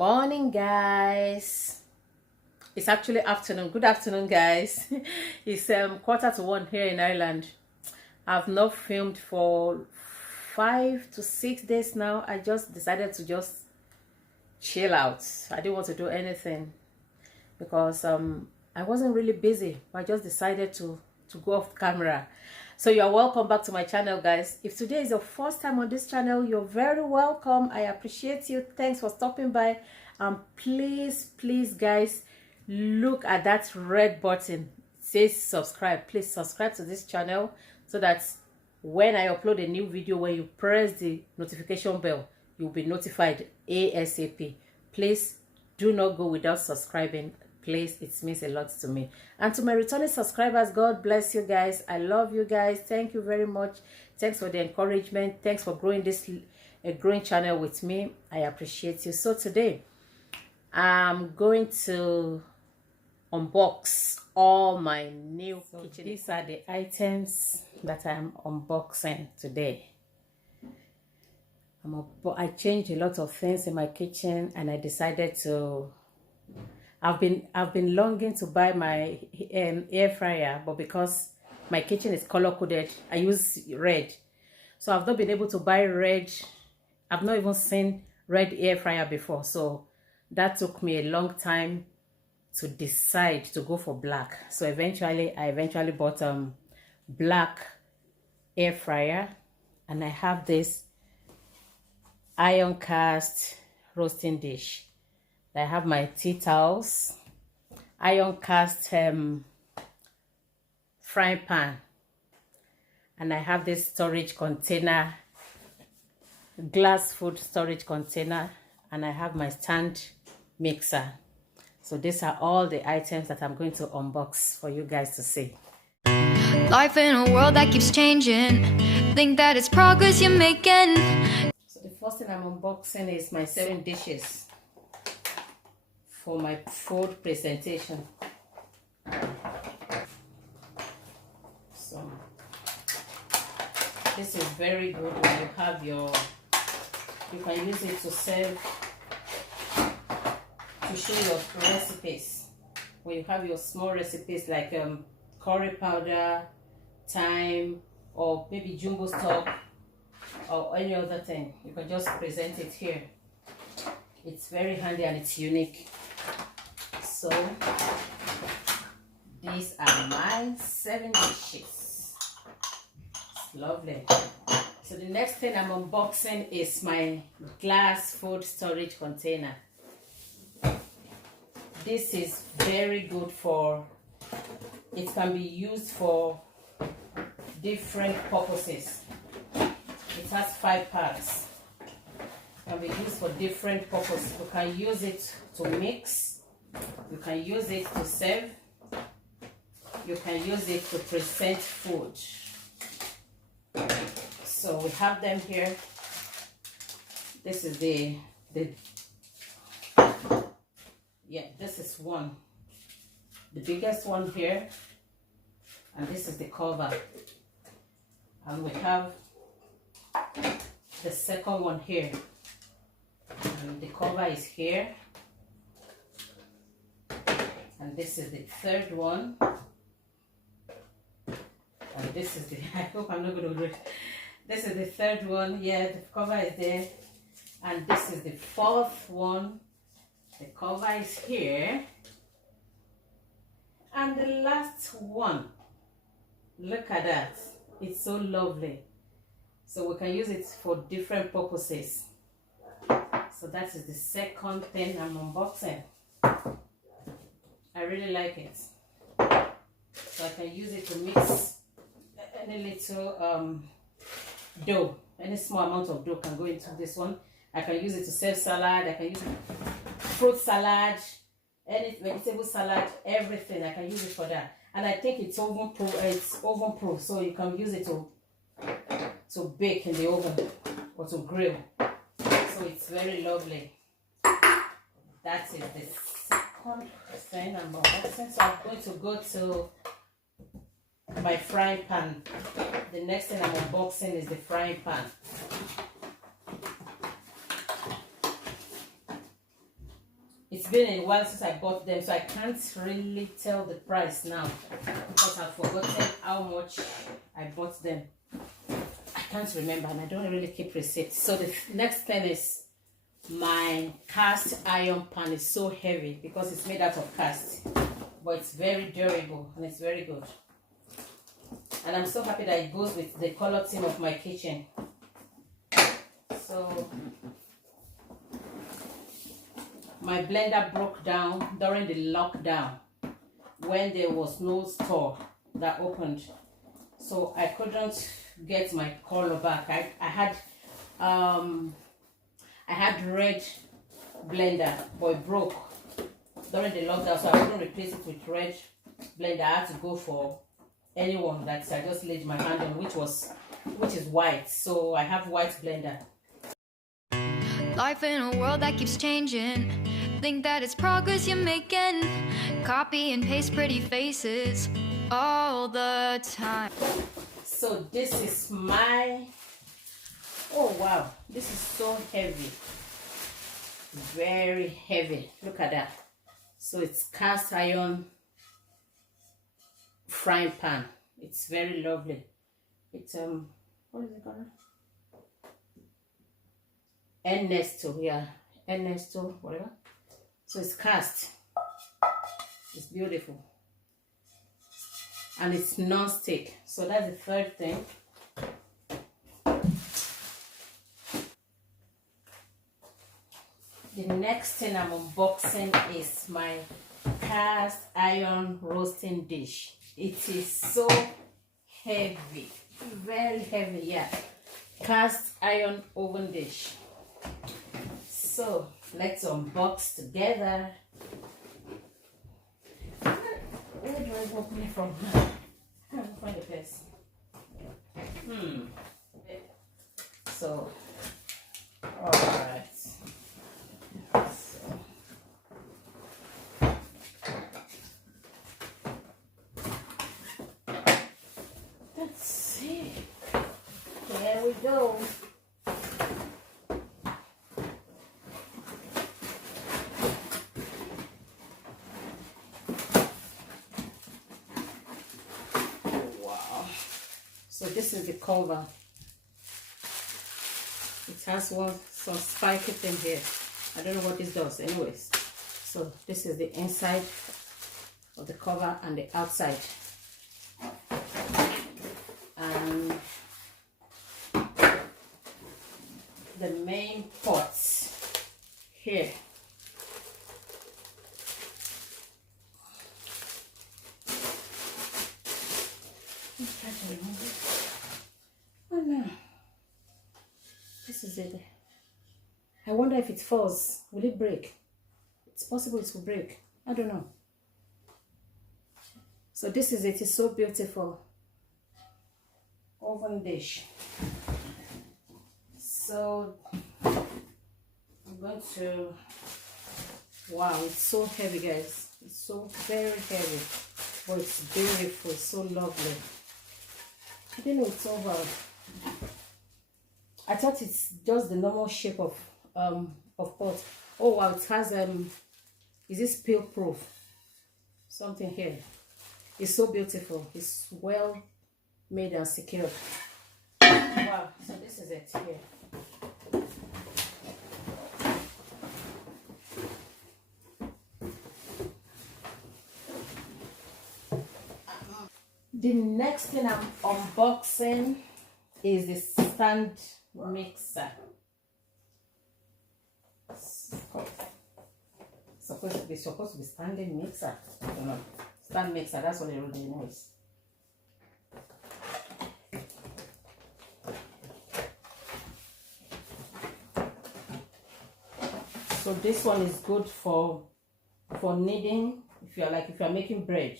morning, guys. It's actually afternoon. Good afternoon, guys. It's 1:45 here in Ireland. I've not filmed for 5 to 6 days now. I just decided to just chill out. I didn't want to do anything because I wasn't really busy. I just decided to go off camera. So you're welcome back to my channel, guys. If today is your first time on this channel, you're very welcome. I appreciate you. Thanks for stopping by. Please, guys, look at that red button. It says subscribe. Please subscribe to this channel so that when I upload a new video, when you press the notification bell, you'll be notified ASAP. Please do not go without subscribing. Please, it means a lot to me. And to my returning subscribers, God bless you guys. I love you guys. Thank you very much. Thanks for the encouragement. Thanks for growing this growing channel with me. I appreciate you. So today I'm going to unbox all my new kitchen. These are the items that I'm unboxing today. I changed a lot of things in my kitchen, and I decided to. I've been longing to buy my air fryer, but because my kitchen is color coded, I use red. So I've not been able to buy red. I've not even seen red air fryer before. So that took me a long time to decide to go for black. So I eventually bought black air fryer, and I have this iron cast roasting dish. I have my tea towels, iron cast frying pan, and I have this storage container, glass food storage container, and I have my stand mixer. So these are all the items that I'm going to unbox for you guys to see. Life in a world that keeps changing, think that it's progress you're making. So the first thing I'm unboxing is my 7 dishes for my food presentation. So this is very good when you have you can use it to serve, to show your recipes. When you have your small recipes like curry powder, thyme, or maybe jumbo stock, or any other thing, you can just present it here. It's very handy and it's unique. So these are my 7 dishes. It's lovely. So the next thing I'm unboxing is my glass food storage container. This is very good for, it can be used for different purposes. It has 5 parts. It can be used for different purposes. You can use it to mix. You can use it to serve. You can use it to present food. So we have them here. This is this is one. The biggest one here. And this is the cover. And we have the second one here. And the cover is here. And this is the third one. And this is the, I hope I'm not going to do it. This is the third one. Yeah, the cover is there. And this is the 4th one. The cover is here. And the last one. Look at that. It's so lovely. So we can use it for different purposes. So that is the second thing I'm unboxing. I really like it. So I can use it to mix any little dough. Any small amount of dough can go into this one. I can use it to serve salad. I can use it fruit salad, any vegetable salad, everything. I can use it for that. And I think it's oven proof. It's oven proof, so you can use it to bake in the oven or to grill. So it's very lovely. That is the second thing I'm unboxing. So I'm going to go to my frying pan. The next thing I'm unboxing is the frying pan. it's been a while since I bought them, so I can't really tell the price now because I've forgotten how much I bought them. I can't remember, and I don't really keep receipts. So the next thing is my cast iron pan. Is so heavy because it's made out of cast, but it's very durable and it's very good. And I'm so happy that it goes with the color theme of my kitchen. So my blender broke down during the lockdown when there was no store that opened, so I couldn't get my color back. I had red blender, but it broke during the lockdown, so I couldn't replace it with red blender. I had to go for anyone that I just laid my hand on, which is white. So I have white blender. Life in a world that keeps changing. Think that it's progress you're making. Copy and paste pretty faces all the time. So this is my, oh wow, this is so heavy, very heavy. Look at that. So it's cast iron frying pan. It's very lovely. It's what is it called? Ernesto, yeah, Ernesto, whatever. So it's cast. It's beautiful, and it's non-stick. So that's the third thing. The next thing I'm unboxing is my cast iron roasting dish. It is so heavy, very heavy, yeah. Cast iron oven dish. So let's unbox together. Where do I open it from? I can't find the place. So, all right. Let's see. There we go. Wow. So this is the cover. It has some spiky thing here. I don't know what this does anyways. So this is the inside of the cover and the outside. And the main pots here. Let's try to remove it. Oh no. This is it. I wonder if it falls. Will it break? It's possible it will break. I don't know. So this is it. It's so beautiful. Oven dish. So I'm going to, wow, it's so heavy, guys. It's so very heavy, but it's beautiful. It's so lovely. I didn't know it's over. I thought it's just the normal shape of pot. Oh wow, it has is this spill proof? Something here. It's so beautiful. It's well made and secured. Wow, so this is it here. The next thing I'm unboxing is the stand mixer. It's supposed to be standing mixer. I don't know. Stand mixer, that's what they wrote in noise. So this one is good for kneading, if you're making bread,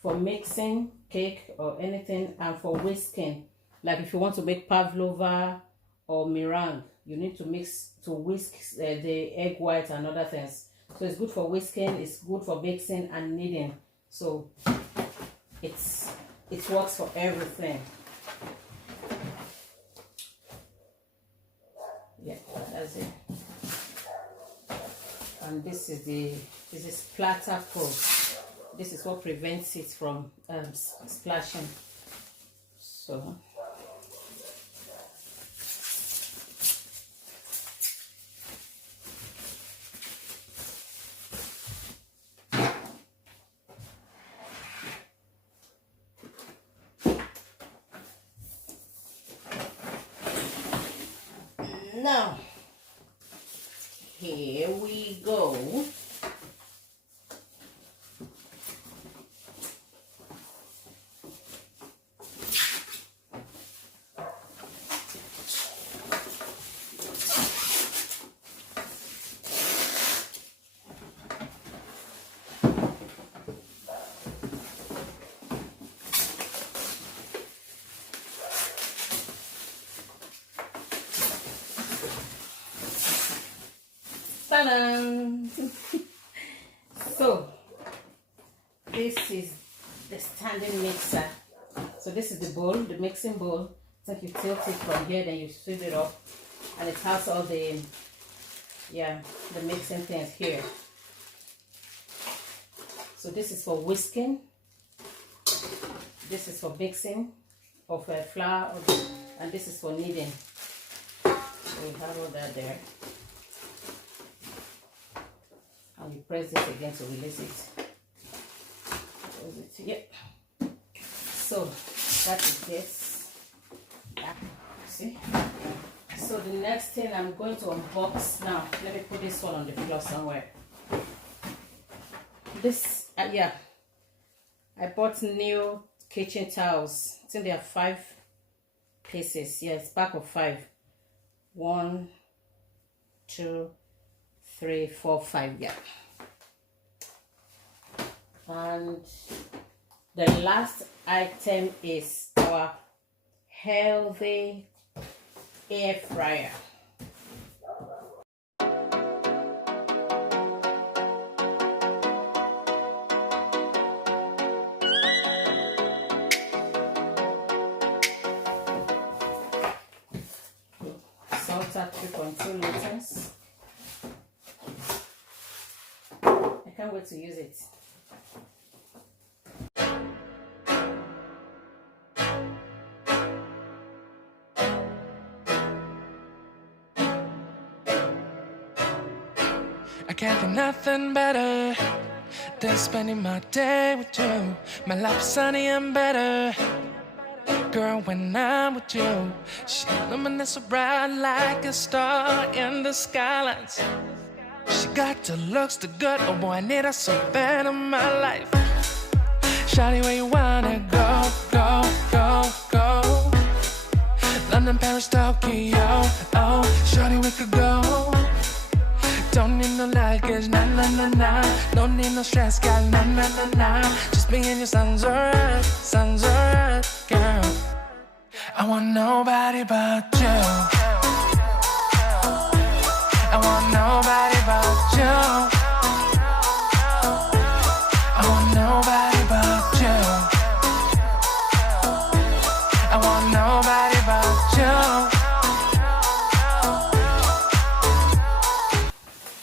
for mixing cake or anything, and for whisking, like if you want to make pavlova or meringue, you need to whisk the egg white and other things. So it's good for whisking, it's good for mixing and kneading. So it works for everything. Yeah, that's it. and this is splatter proof. This is what prevents it from splashing. So now here we go. Ta-da! So this is the standing mixer. So this is the bowl, the mixing bowl. So you tilt it from here, then you sweep it up, and it has all the mixing things here. So this is for whisking. This is for mixing of flour, and this is for kneading. So we have all that there. And you press this again to release it. Yep. So that is this. Yeah. See? So the next thing I'm going to unbox now. Let me put this one on the floor somewhere. This, I bought new kitchen towels. I think there are 5 pieces. Yes, pack of 5. 1, 2, 3, 4, 5. Yeah. And the last item is our healthy air fryer. Salt at 3.2 liters. I can't wait to use it. I can't think nothing better than spending my day with you. My life is sunny and better, girl, when I'm with you. She illuminates so bright like a star in the skylines. She got the looks, the good, oh boy, I need her so bad in my life. Shawty, where you wanna go, go, go, go? London, Paris, Tokyo, oh, shawty, we could go. Don't need no luggage, nah, nah, nah, nah. Don't need no stress, girl, nah, nah, nah, nah. Just being your sounds alright, girl. I want nobody but you. I want nobody but you. I want nobody but you. I want nobody but you.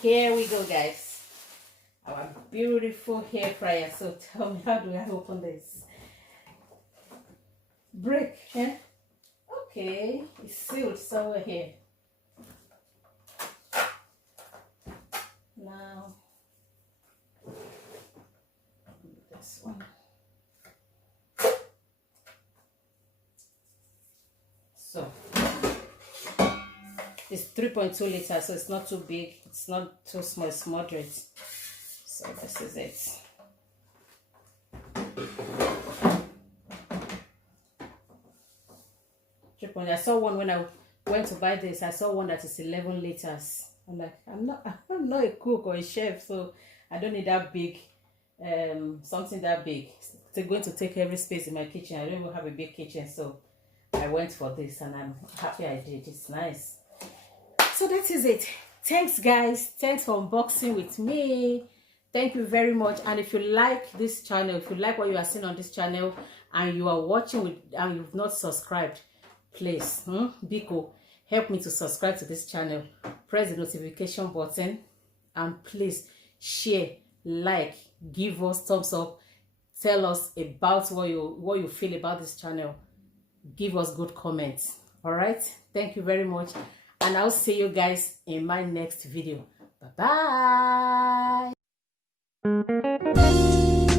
Here we go, guys. Our beautiful hair fryer. So tell me, how do I open this? Brick, yeah? Okay, it's sealed somewhere here. Now, this one. So, it's 3.2 liters, so it's not too big, it's not too small, it's moderate. So this is it. I saw one when I went to buy this. I saw one that is 11 liters. I'm like, I'm not a cook or a chef, so I don't need that big, something that big. It's going to take every space in my kitchen. I don't even have a big kitchen, so I went for this, and I'm happy I did. It's nice. So that is it. Thanks, guys. Thanks for unboxing with me. Thank you very much. And if you like this channel, if you like what you are seeing on this channel, and you are watching with and you've not subscribed, please, Biko, help me to subscribe to this channel. Press the notification button And please share, like, give us thumbs up, tell us about what you feel about this channel, give us good comments. All right, thank you very much, and I'll see you guys in my next video. Bye bye.